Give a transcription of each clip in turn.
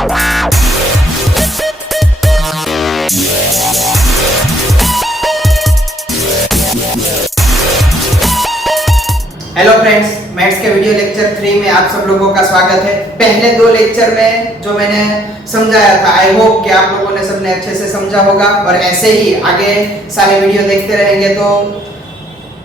Hello friends, maths के video lecture 3 में आप सब लोगों का स्वागत है। पहले दो लेक्चर में जो मैंने समझाया था, आई होप कि आप लोगों ने सबने अच्छे से समझा होगा और ऐसे ही आगे सारे वीडियो देखते रहेंगे तो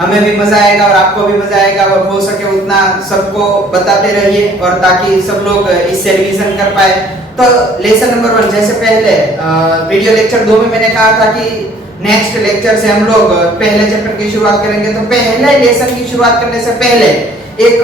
हमें भी मजा आएगा और आपको भी मजा आएगा और हो सके उतना सबको बताते रहिए और ताकि सब लोग इससे रिवीजन कर पाए। तो लेसन नंबर 1 जैसे पहले वीडियो लेक्चर 2 में मैंने कहा था कि नेक्स्ट लेक्चर से हम लोग पहले चैप्टर की शुरुआत करेंगे। तो पहले लेसन की शुरुआत करने से पहले एक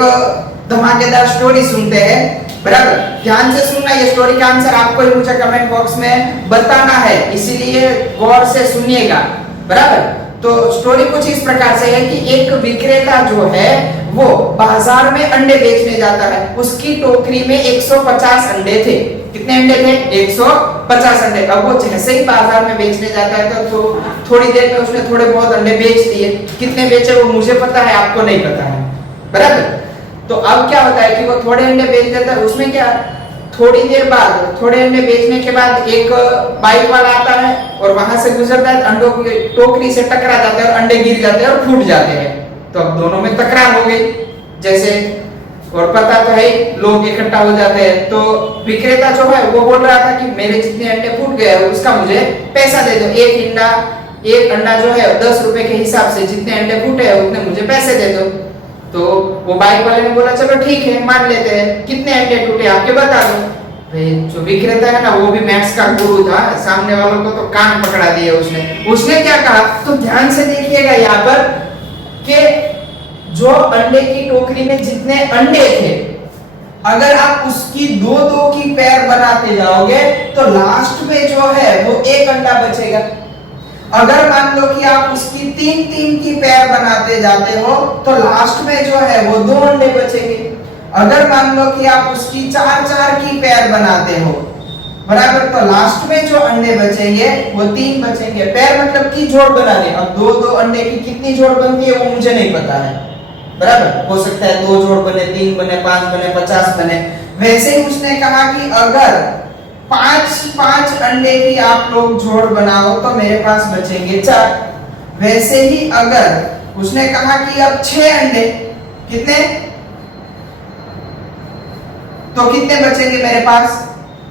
धमाकेदार स्टोरी सुनते हैं। बराबर, ध्यान से सुनना। ये स्टोरी का आंसर आपको ही मुझे कमेंट बॉक्स में बताना है, इसीलिए गौर से सुनिएगा। बराबर, तो स्टोरी कुछ इस प्रकार से है कि एक विक्रेता जो है वो बाजार में अंडे बेचने जाता है। उसकी टोकरी में 150 अंडे थे। कितने अंडे थे? 150 अंडे। अब वो जैसे ही बाजार में बेचने जाता है तो थोड़ी देर में उसने थोड़े बहुत अंडे बेच दिए। कितने बेचे वो मुझे पता है, आपको नहीं पता है। बराबर, तो अब क्या होता है कि वो थोड़े अंडे बेच देता है। उसमें क्या, थोड़ी देर बाद थोड़े अंडे बेचने के बाद एक बाइक वाला आता है और वहां से गुजरता है, अंडों की टोकरी से टकरा जाता है और अंडे गिर जाते हैं और फूट जाते हैं। तो अब दोनों में तकरार हो गई जैसे, और पता तो है लोग इकट्ठा हो जाते हैं। तो विक्रेता जो है वो बोल रहा था कि मेरे जितने अंडे फूट गए उसका मुझे पैसा दे दो। एक अंडा जो है 10 रुपए के हिसाब से जितने अंडे फूटे हैं उतने मुझे पैसे दे दो। तो वो बाइक वाले ने बोला चलो ठीक है, मान लेते हैं। कितने अंडे टूटे आपके बता दो। जो विक्रेता है ना वो भी मैथ्स का गुरु था, सामने वालों को तो कान पकड़ा दिए उसने क्या कहा, तो ध्यान से देखिएगा यहाँ पर कि जो अंडे की टोकरी में जितने अंडे थे, अगर आप उसकी दो की पैर बनाते जाओगे तो लास्ट में जो है वो एक अंडा बचेगा। अगर मान लो कि आप उसकी 3 की पैर बनाते जाते हो तो लास्ट में जो है वो 2 अंडे बचेंगे। अगर मान लो कि आप उसकी 4 की पैर बनाते हो, बराबर, तो लास्ट में जो अंडे बचेंगे वो 3 बचेंगे। पैर मतलब की जोड़ बनाने। अब 2 अंडे की कितनी जोड़ बनती है वो मुझे नहीं पता है। बराबर, हो सकता है 2 जोड़ बने, 3 बने, 5 बने, 50 बने। वैसे ही उसने कहा कि अगर 5 अंडे की आप लोग जोड़ बनाओ तो मेरे पास बचेंगे 4। वैसे ही अगर उसने कहा कि अब 6 अंडे, कितने, तो कितने बचेंगे मेरे पास?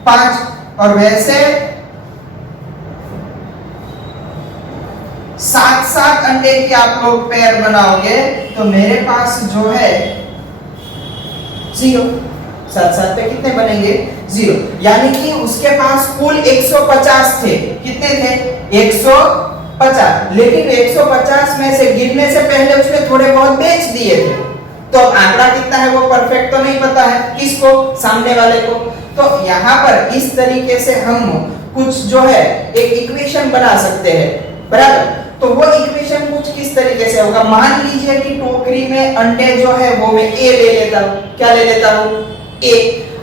5। और वैसे 7 अंडे की आप लोग पैर बनाओगे तो मेरे पास जो है 0। 7 पे कितने बनेंगे? 0। यानी कि उसके पास कुल 150 थे। कितने थे? 150। लेकिन 150 में से गिरने से पहले उसने थोड़े बहुत बेच दिए थे। तो आंकड़ा कितना है वो परफेक्ट तो नहीं पता है, किसको? सामने वाले को। तो यहाँ पर इस तरीके से हम कुछ जो है एक इक्वेशन बना सकते हैं। बराबर, तो वो इक्वेशन कुछ किस तरीके से होगा। मान लीजिए कि टोकरी में अंडे जो है वो मैं ए ले लेता हूं। क्या ले लेता हूं? ए।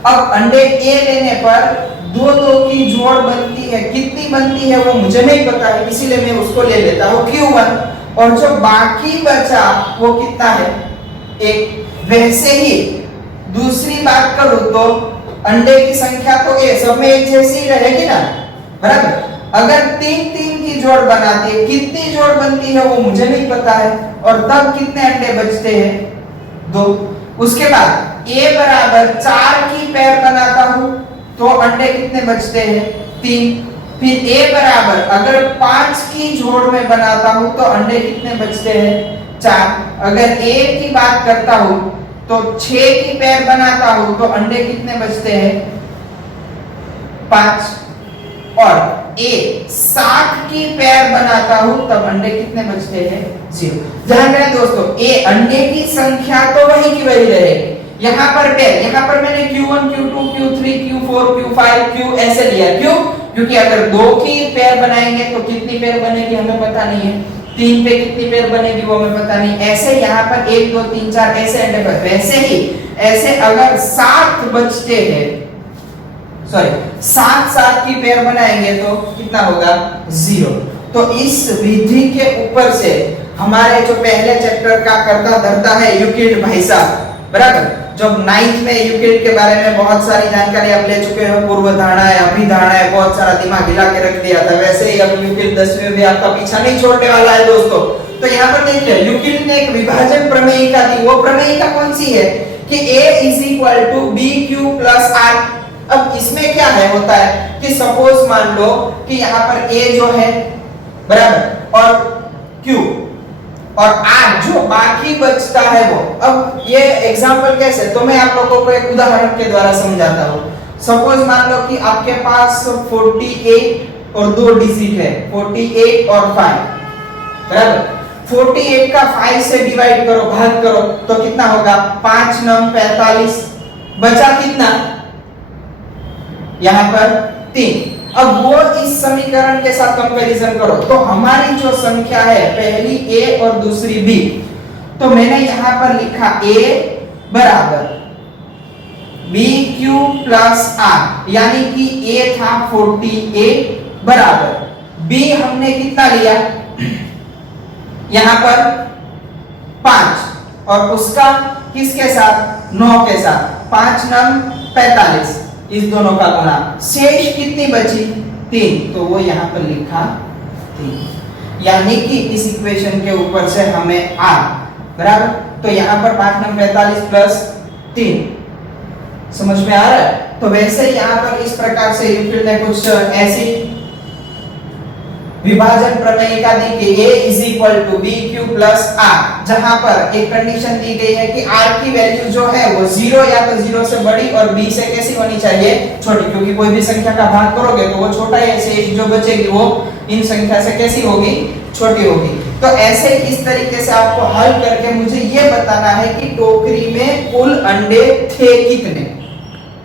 अब अंडे ए लेने पर 2 की जोड़ बनती है। कितनी बनती है वो मुझे नहीं पता है, इसीलिए मैं उसको ले लेता हूं Q1। और जो बाकी बचा वो कितना है? 1। वैसे ही दूसरी बात करूं तो अंडे की संख्या तो ए, सब में एक जैसी रहेगी ना। बराबर, अगर 3 की जोड़ बनाती है, कितनी जोड़ बनती है वो मुझे नहीं पता है। और तब कितने अंडे बचते हैं? 2। उसके बाद a बराबर 4 की पैर बनाता हूं तो अंडे कितने बचते हैं? 3। फिर a बराबर अगर 5 की जोड़ में बनाता हूं तो अंडे कितने बचते हैं? 4। अगर a की बात करता हूं तो 6 की पैर बनाता हूं तो अंडे कितने बचते हैं? 5। और a 7 की पैर बनाता हूं तब अंडे कितने बचते हैं? 0। ध्यान रहे दोस्तों, a अंडे की संख्या तो वही की वही रहेगी। यहाँ पर पैर, यहाँ पर मैंने Q1, Q2, Q3, Q4, Q5, Q ऐसे लिया। क्यों? क्योंकि अगर 2 की पैर बनाएंगे तो कितनी पैर बनेगी हमें पता नहीं है। 3 पे कितनी पैर बनेगी वो हमें पता नहीं। ऐसे यहाँ पर 1 2 3 4 ऐसे अंडे पर, वैसे ही ऐसे अगर 7 बचते हैं, सॉरी 7 की पैर बनाएंगे तो कितना होगा? 0। तो इस विधि के ऊपर से हमारे जो पहले चैप्टर का कर्ता धर्ता है यूक्लिड भाई साहब, बराबर, जब 9th में यूक्लिड के बारे में बहुत सारी जानकारी आप ले चुके हो, पूर्व धारणाएं, अभिधारणाएं, बहुत सारा दिमाग हिला के रख दिया था, वैसे ही अब यूक्लिड 10वीं में भी आपका पीछा नहीं छोड़ने वाला है दोस्तों। तो यहाँ पर देखिए यूक्लिड ने एक विभाजन प्रमेयिका दी। वो प्रमेयिका कौन सी है कि a = bq + r। अब इसमें क्या है होता है कि सपोज मान लो कि यहाँ पर a जो है बराबर और q और r जो बाकी बचता है वो। अब ये एग्जांपल कैसे, तो मैं आप लोगों को एक उदाहरण के द्वारा समझाता हूँ। सपोज मान लो कि आपके पास 48 और 2 डिजिट है, 48 और 5 बराबर। 48 का 5 से डिवाइड करो, भाग करो, तो कितना होगा 5 9 45, बचा कितना यहाँ पर 3। अब वो इस समीकरण के साथ कंपैरिजन करो तो हमारी जो संख्या है पहली a और दूसरी b, तो मैंने यहां पर लिखा a बराबर bq + r, यानी कि a था 48 बराबर b हमने कितना लिया यहां पर 5 और उसका किसके साथ 9 के साथ, 5 9 45, इस दोनों का गुणा, शेष कितनी बची 3, तो वो यहाँ पर लिखा 3। यानी कि इस इक्वेशन के ऊपर से हमें r बराबर, तो यहाँ पर 5 9 45 प्लस 3 समझ में आ रहा है। तो वैसे यहाँ पर इस प्रकार से यूक्लिड ने कुछ ऐसी विभाजन प्रमेयिका दी कि a = bq + r, जहां पर एक कंडीशन दी गई है कि r की वैल्यू जो है वो 0 या तो 0 से बड़ी और b से कैसी होनी चाहिए छोटी, क्योंकि कोई भी संख्या का भाग करोगे तो वो छोटा है, शेष जो बचेगी वो इन संख्या से कैसी होगी छोटी होगी। तो ऐसे इस तरीके से आपको हल करके मुझे ये बताना है कि टोकरी में कुल अंडे थे कितने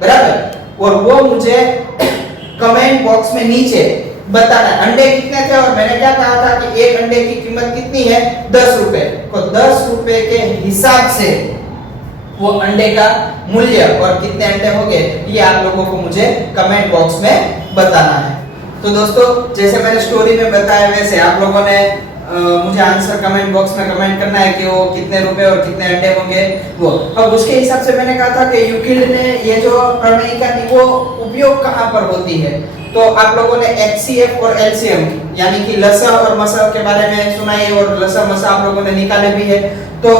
बराबर, और वो मुझे कमेंट बॉक्स में नीचे बताना अंडे कितने थे। और मैंने क्या कहा था कि एक अंडे की कीमत कितनी है 10 रुपए, तो 10 रुपए के हिसाब से वो अंडे का मूल्य और कितने अंडे होंगे ये आप लोगों को मुझे कमेंट बॉक्स में बताना है। तो दोस्तों जैसे मैंने स्टोरी में बताया वैसे आप लोगों ने मुझे आंसर कमेंट बॉक्स में कमेंट करना है कि वो कितने रुपए और कितने अंडे होंगे वो। अब उसके हिसाब से मैंने कहा था कि यूक्लिड ने ये जो प्रमेयिका थी वो उपयोग कहाँ पर होती है, तो आप लोगों ने HCF और LCM यानी कि लसा और मसा के बारे में सुना है और लसा मसा आप लोगों ने निकाले भी है। तो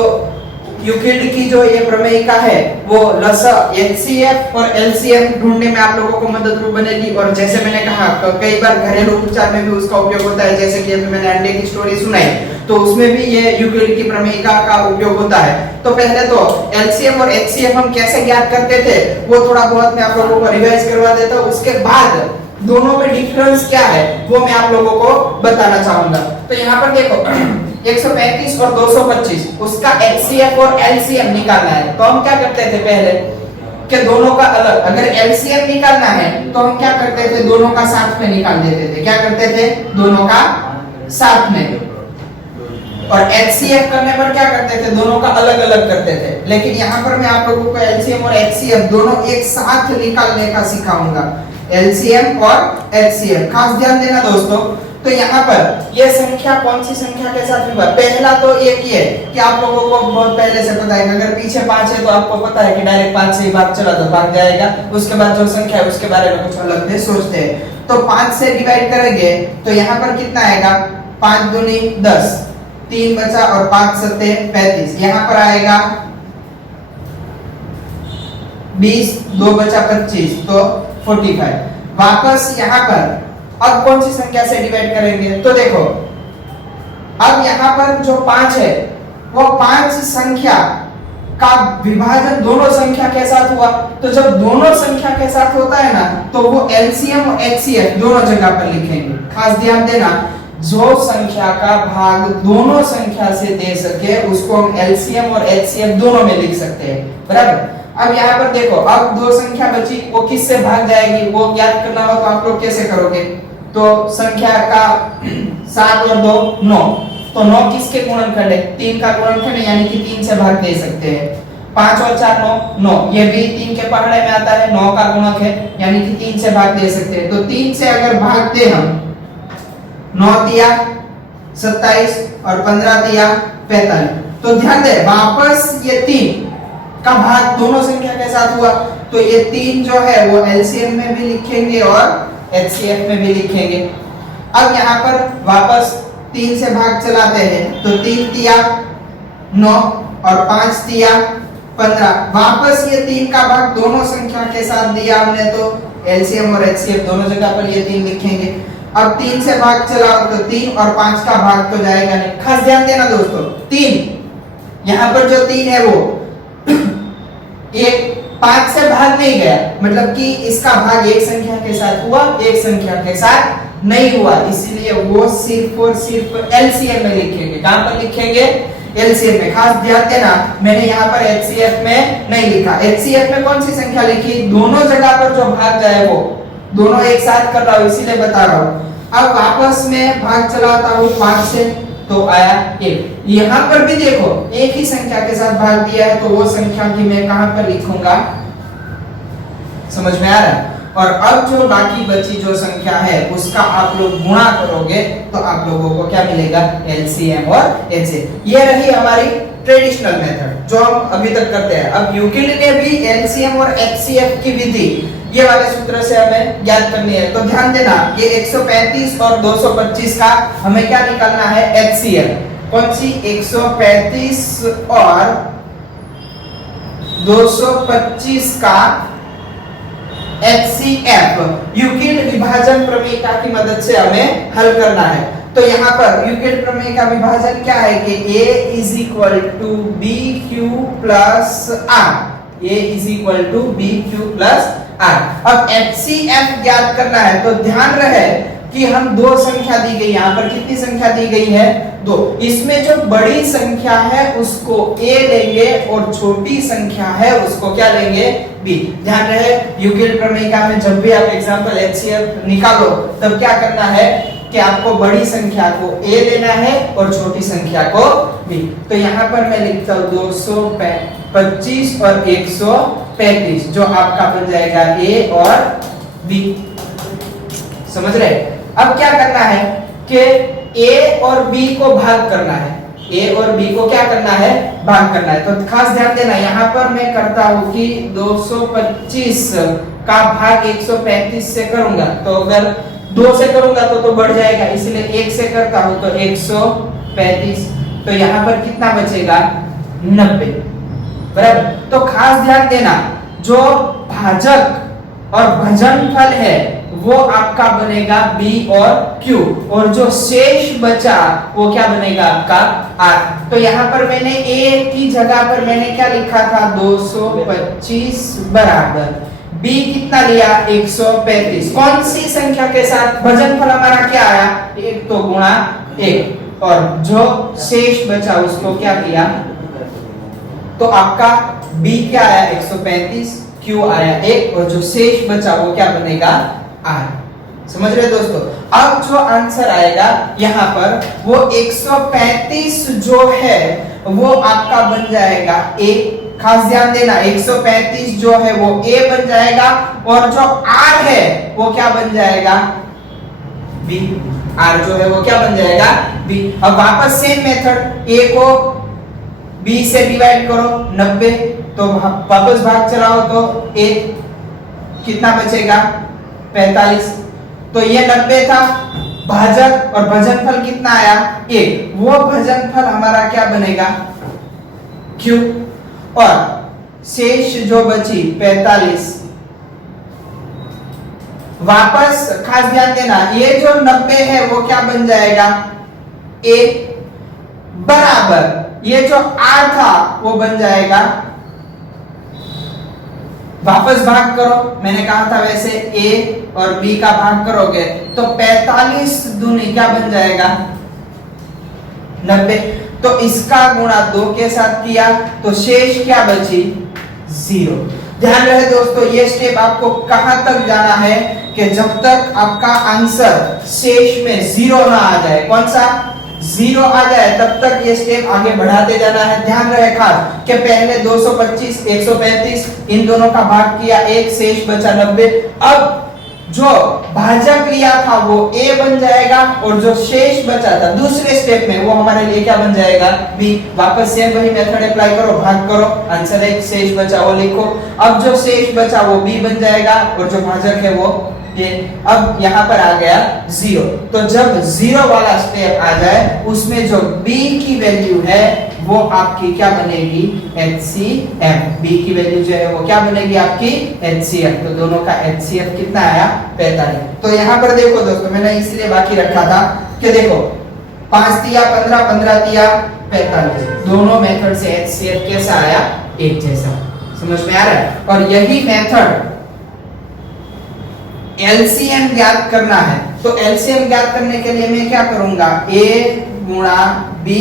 यूक्लिड की जो ये प्रमेयिका है वो लसा HCF और LCM ढूंढने में आप लोगों को मददरूप बनेगी। और जैसे मैंने कहा कई बार घरेलू उपचार में भी उसका उपयोग होता है, जैसे कि अभी मैंने अंडे की स्टोरी सुनाई तो उसमें भी ये यूक्लिड की प्रमेयिका का उपयोग होता है। तो पहले तो LCM और HCF हम कैसे ज्ञात करते थे वो थोड़ा बहुत मैं आप लोगों को रिवाइज करवा देता हूँ, उसके बाद दोनों में डिफरेंस क्या है वो मैं आप लोगों को बताना चाहूंगा। तो यहाँ पर देखो 135 और 225 उसका HCF और LCM निकालना है, तो हम क्या करते थे पहले कि दोनों का अलग, अगर LCM निकालना है तो हम क्या करते थे दोनों का साथ में निकाल देते थे। क्या करते थे दोनों का साथ में, और HCF करने पर क्या करते थे दोनों का अलग अलग करते थे। लेकिन यहाँ पर मैं आप लोगों को LCM और HCF दोनों एक साथ निकालने का सिखाऊंगा, LCM और HCF खास ध्यान देना दोस्तों। तो यहाँ पर ये संख्या कौन सी संख्या के साथ विभाग, पहला तो एक ही है कि आप लोगों को बहुत पहले से पता है कि अगर पीछे 5 है तो आपको पता है कि डायरेक्ट 5 से ही भाग चला तो भाग जाएगा। उसके बाद जो संख्या है उसके बारे में कुछ अलग से सोचते हैं। तो 5 से डिवाइड करेंगे तो यहाँ पर कितना आएगा 5 दूनी 10, 3 बचा और 5 सत्ते 35, यहाँ पर आएगा 20, 2 बचा 25 तो 45। वापस यहाँ पर अब कौन सी संख्या से डिवाइड करेंगे, तो देखो अब यहाँ पर जो 5 है वो 5 संख्या का विभाजन दोनों संख्या के साथ हुआ। तो जब दोनों संख्या के साथ होता है ना तो वो LCM और HCF दोनों जगह पर लिखेंगे। खास ध्यान देना जो संख्या का भाग दोनों संख्या से दे सके उसको हम LCM और HCF दोनों में लिख सकते हैं बराबर। अब यहाँ पर देखो अब 2 संख्या बची वो किससे भाग जाएगी वो ज्ञात करना हो तो आप लोग कैसे करोगे, तो संख्या का 7 और 2 9, तो 9 किसके गुणनखंड है 3 का गुणनखंड है यानी कि 3 से भाग दे सकते हैं। 5 और 4 9, ये भी 3 के पहाड़े में आता है, 9 का गुणक है यानी कि 3 से भाग दे सकते हैं। तो 3 से अगर भाग दे हम 9 तिया 27 और 15 तिया 45, तो ध्यान दे वापस ये 3 का भाग दोनों संख्या के साथ हुआ, तो ये 3 जो है वो एलसीएम में भी लिखेंगे और एचसीएफ में भी लिखेंगे। अब यहाँ पर वापस 3 से भाग चलाते हैं, तो 3 तिया 9 और 5 तिया 15। वापस ये 3 का भाग दोनों संख्या के साथ दिया हमने, तो एलसीएम और एचसीएफ दोनों जगह पर ये 3 लिखेंगे। अब 3 से भाग चलाओ तो 3 और 5 का भाग तो जाएगा नहीं। खास ध्यान देना दोस्तों, 3 यहाँ पर जो 3 है वो एक 5 से भाग नहीं गया, मतलब कि इसका भाग एक संख्या के साथ हुआ, एक संख्या के साथ नहीं हुआ, इसीलिए वो सिर्फ और सिर्फ एलसीएम में लिखेंगे। कहां पर लिखेंगे? एलसीएम में। खास ध्यान देना, मैंने यहाँ पर एचसीएफ में नहीं लिखा। एचसीएफ में कौन सी संख्या लिखी? दोनों जगह पर जो भाग जाए वो दोनों एक साथ कर रहा हूं, इसीलिए बता रहा हूं। अब वापस में भाग चलाता हूं 5 से, तो आया 1। यहां पर भी देखो एक ही संख्या के साथ भाग दिया है, तो वो संख्या की मैं कहां पर लिखूंगा? समझ में आ रहा है? और अब जो बाकी बची जो संख्या है उसका आप लोग गुणा करोगे तो आप लोगों को क्या मिलेगा? एलसीएम और एचसीएफ। ये रही हमारी ट्रेडिशनल मेथड जो हम अभी तक करते हैं। अब यूक्लिड ने भी एलसीएम और एचसीएफ की विधि ये वाले सूत्र से हमें ज्ञात करनी है, तो ध्यान देना ये 135 और 225 का हमें क्या निकालना है? एचसीएफ। कौन सी? 135 और 225 का HCF यूक्लिड विभाजन प्रमेय की मदद से हमें हल करना है। तो यहाँ पर यूक्लिड प्रमेय का विभाजन क्या है कि A is equal to BQ plus R। A is equal to BQ plus R। अब HCF ज्ञात करना है, तो ध्यान रहे कि हम दो संख्या दी गई, यहाँ पर कितनी संख्या दी गई है? 2। इसमें जो बड़ी संख्या है उसको A लेंगे और छोटी संख्या है उसको क्या लेंगे? B। ध्यान रहे यूक्लिड प्रमेय का में जब भी आप एग्जांपल HCF निकालो तब क्या करना है कि आपको बड़ी संख्या को A लेना है और छोटी संख्या को B। तो यहाँ पर मैं लिखता हूँ 225 और 135 जो आपका बन जाएगा A और B। समझ रहे? अब क्या करना है कि A और B को भाग करना है। A और B को क्या करना है? भाग करना है। तो खास ध्यान देना, यहाँ पर मैं करता हूँ कि 225 का भाग 135 से करूंगा, तो अगर 2 से करूंगा तो बढ़ जाएगा, इसलिए 1 से करता हूँ तो 135। तो यहाँ पर कितना बचेगा? 90। बराबर। तो खास ध्यान देना, जो भाजक और भजनफल है वो आपका बनेगा B और Q, और जो शेष बचा वो क्या बनेगा? आपका R। तो यहाँ पर मैंने A की जगह पर मैंने क्या लिखा था? 225 बराबर B कितना लिया? 135। कौन सी संख्या के साथ? भजनफल हमारा क्या आया? 1, तो गुणा 1, और जो शेष बचा उसको क्या किया? तो आपका B क्या आया? 135, Q आया 1, और जो शेष बचा वो क्या बनेगा? R। समझ रहे दोस्तों? अब जो आंसर आएगा यहाँ पर वो 135 जो है वो आपका बन जाएगा A। खास ध्यान देना, 135 जो है वो A बन जाएगा, और जो R है वो क्या बन जाएगा? B। R जो है वो क्या बन जाएगा? B। अब वापस सेम मेथड, A को B से डिवाइड करो 90, तो वापस भाग चलाओ तो A कितना बचेगा? 45। तो ये 90 था भाजक, और भजनफल कितना आया? 1। वो भजनफल हमारा क्या बनेगा? Q। और शेष जो बची 45, वापस खास ध्यान देना ये जो 90 है वो क्या बन जाएगा? A बराबर ये जो R था वो बन जाएगा, वापस भाग करो, मैंने कहा था वैसे A और B का भाग करोगे तो 45 दूनी क्या बन जाएगा? 90। तो इसका गुणा 2 के साथ किया तो शेष क्या बची? 0। ध्यान रहे दोस्तों, ये स्टेप आपको कहां तक जाना है कि जब तक आपका आंसर शेष में 0 ना आ जाए। कौन सा? 0 आ जाए तब तक ये स्टेप आगे बढ़ाते जाना है। ध्यान रहे खास कि पहले 225 135 इन दोनों का भाग किया 1, शेष बचा 90। अब जो भाजक लिया था वो a बन जाएगा और जो शेष बचा था दूसरे स्टेप में वो हमारे लिए क्या बन जाएगा b। वापस सेम वही मेथड अप्लाई करो, भाग करो, आंसर एक शेष बचा वो लिखो। अब जो शेष बचा वो b बन जाएगा और जो भाजक है वो a। अब यहाँ पर आ गया 0, तो जब 0 वाला स्टेप आ जाए उसमें जो b की वैल्यू है वो आपकी क्या बनेगी HCF। b की वैल्यू जो है वो क्या बनेगी आपकी HCF। तो दोनों का HCF कितना आया 45। तो यहाँ पर देखो दोस्तों मैंने इसलिए बाकी रखा था कि देखो 5 दिया 15, 15 दिया 45, दोनों मेथड से HCF कैसा आया एक जैसा। समझ में आ रहा है। और यही मेथड LCM ज्ञात करना है। तो LCM ज्ञात करने के लिए मैं क्या करूंगा a गुणा b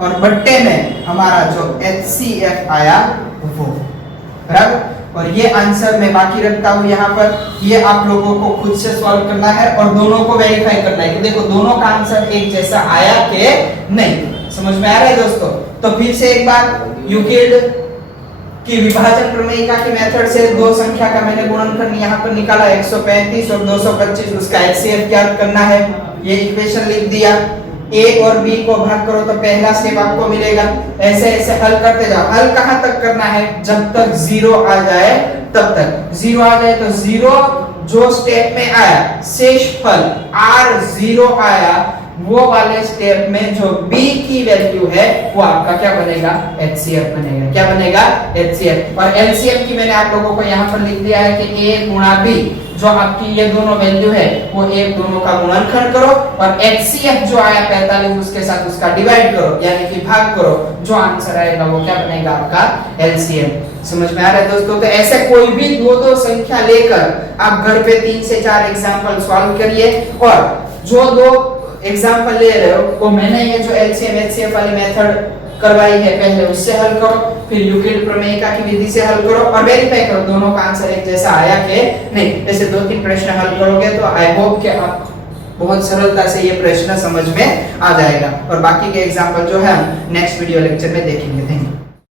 और बट्टे में हमारा जो HCF आया वो, बराबर। और ये आंसर मैं बाकी रखता हूं यहाँ पर, ये आप लोगों को खुद से सॉल्व करना है और दोनों को वेरीफाई करना है कि देखो दोनों का आंसर एक जैसा आया कि नहीं। समझ में आ रहा है दोस्तों। तो फिर से एक बार यूक्लिड कि विभाजन प्रमेयिका की मेथड से दो संख्या का मैंने गुणनखंड यहाँ पर निकाला 135 और 225, उसका HCF ज्ञात करना है। ये इक्वेशन लिख दिया, a और b को भाग करो तो पहला स्टेप आपको मिलेगा। ऐसे ऐसे हल करते जाओ। हल कहां तक करना है जब तक 0 आ जाए तब तक। 0 आ जाए तो 0 जो स्टेप में आया शेषफल r0 आया वो वाले स्टेप में जो b की वैल्यू है वो आपका क्या बनेगा HCF बनेगा। क्या बनेगा HCF। और LCM की मैंने आप लोगों को यहाँ पर लिख दिया है कि a गुणा b, जो आपकी ये दोनों वैल्यू है वो एक दोनों का गुणनखंड करो और HCF जो आया 45 उसके साथ उसका डिवाइड करो यानी कि भाग करो, जो आंसर आएगा वो क्या बनेगा आपका LCM। समझ में आ रहा है दोस्तों। तो ऐसे कोई भी दो संख्या लेकर आप घर पे 3 से 4 एग्जाम्पल सॉल्व करिए और जो दो एग्जाम्पल ले रहे हो वो मैंने ये जो LCM HCF वाली मेथड करवाई है पहले उससे हल करो, फिर यूक्लिड प्रमेयिका की विधि से हल करो और वेरीफाई करो दोनों का आंसर एक जैसा आया कि नहीं। जैसे 2-3 प्रश्न हल करोगे तो आई होप कि आप बहुत सरलता से ये प्रश्न समझ में आ जाएगा। और बाकी के एग्जाम्पल जो है नेक्स्ट वीडियो लेक्चर में देखेंगे। Thank you.